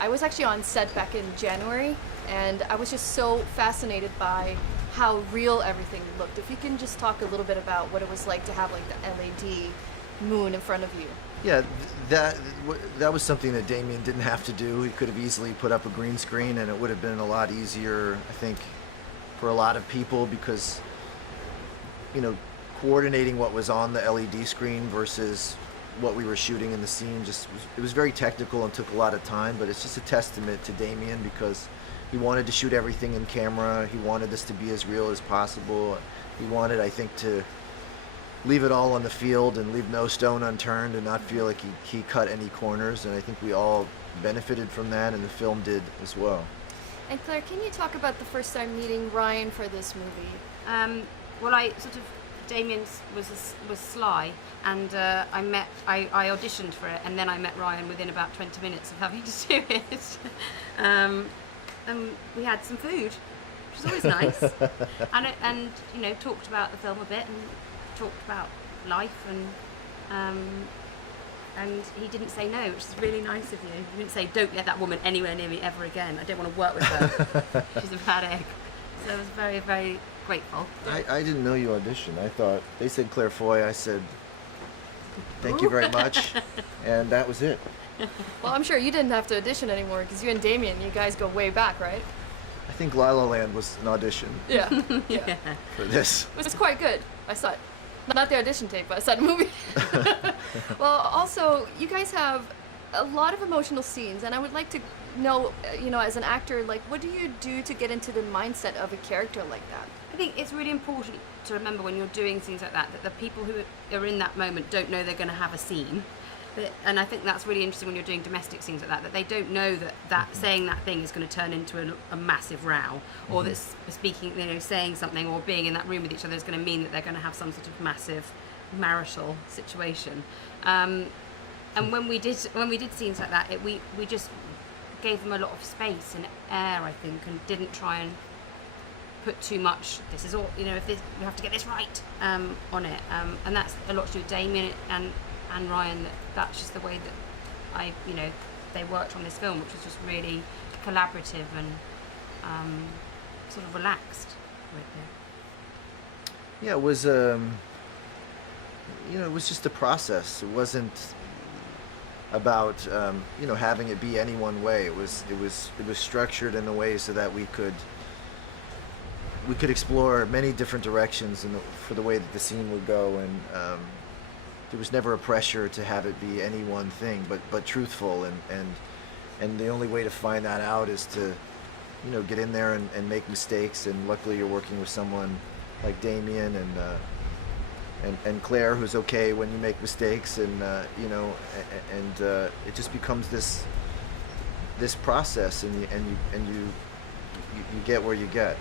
I was actually on set back in January, and I was just so fascinated by how real everything looked. If you can just talk a little bit about what it was like to have like the LED moon in front of you. Yeah, that was something that Damien didn't have to do. He could have easily put up a green screen, and it would have been a lot easier, I think, for a lot of people because, you know, coordinating what was on the LED screen versus what we were shooting in the scene it was very technical and took a lot of time. But it's just a testament to Damien because he wanted to shoot everything in camera. He wanted this to be as real as possible. He wanted, I think, to leave it all on the field and leave no stone unturned and not feel like he cut any corners. And I think we all benefited from that, and the film did as well. And Claire, can you talk about the first time meeting Ryan for this movie? Well, Damien was Sly, and I auditioned for it, and then I met Ryan within about 20 minutes of having to do it. And we had some food, which was always nice, and you know, talked about the film a bit and talked about life, and he didn't say no, which is really nice of you. He didn't say, "Don't let that woman anywhere near me ever again. I don't want to work with her. She's a bad egg." So I was very, very grateful. I didn't know you auditioned. I thought they said Claire Foy. I said thank you very much, and that was it. Well, I'm sure you didn't have to audition anymore because you and Damien, you guys go way back, right? I think La La Land was an audition. Yeah, yeah. For this. It was quite good. I saw it. Not the audition tape, but I saw the movie. Well, also, you guys have a lot of emotional scenes, and I would like to know, you know, as an actor, like, what do you do to get into the mindset of a character like that? I think it's really important to remember when you're doing things like that the people who are in that moment don't know they're going to have a scene. And I think that's really interesting when you're doing domestic scenes like that they don't know that saying that thing is going to turn into a massive row, or that speaking, you know, saying something or being in that room with each other is going to mean that they're going to have some sort of massive marital situation. And when we did scenes like that, we just gave them a lot of space and air, I think, and didn't try and put too much. This is all, you know, you have to get this right on it, and that's a lot to do with Damien and Ryan. That's just the way that they worked on this film, which was just really collaborative and sort of relaxed with it. Yeah, it was it was just a process. It wasn't about having it be any one way. It was structured in a way so that we could explore many different directions for the way that the scene would go, and there was never a pressure to have it be any one thing, but truthful, and the only way to find that out is to get in there and make mistakes. And luckily you're working with someone like Damien and Claire, who's okay when you make mistakes, and it just becomes this process, and you get where you get.